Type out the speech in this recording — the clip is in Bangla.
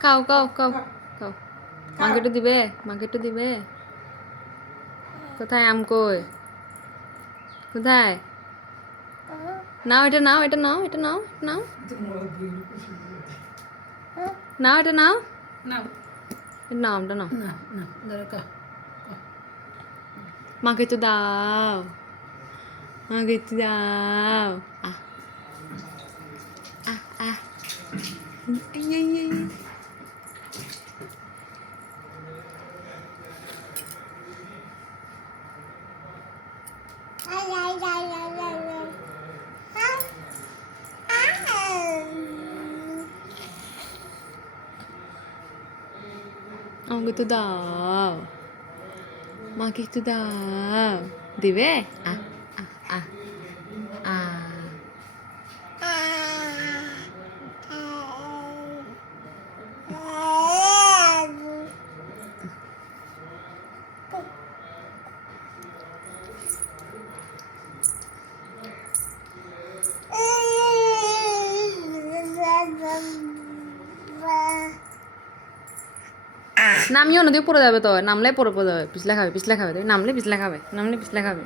খাও খাও খাও খাও মাকে একটু দিবে মাকে একটু দিবে কোথায় আম কই কোথায় নাও এটা নাও এটা নাও এটা নাও নাও নাও এটা নাও নাও আমটা নাও মাকে একটু দাও মাকে একটু দাও আহ আহ আহ আমাকে একটু দাও মাকে একটু দাও দিবে আহ আহ আহ নামিও নদী পড়ে যাবে তো নামলে পড়ে যাবে পিছলে খাবে তুমি নামলে পিছলে খাবে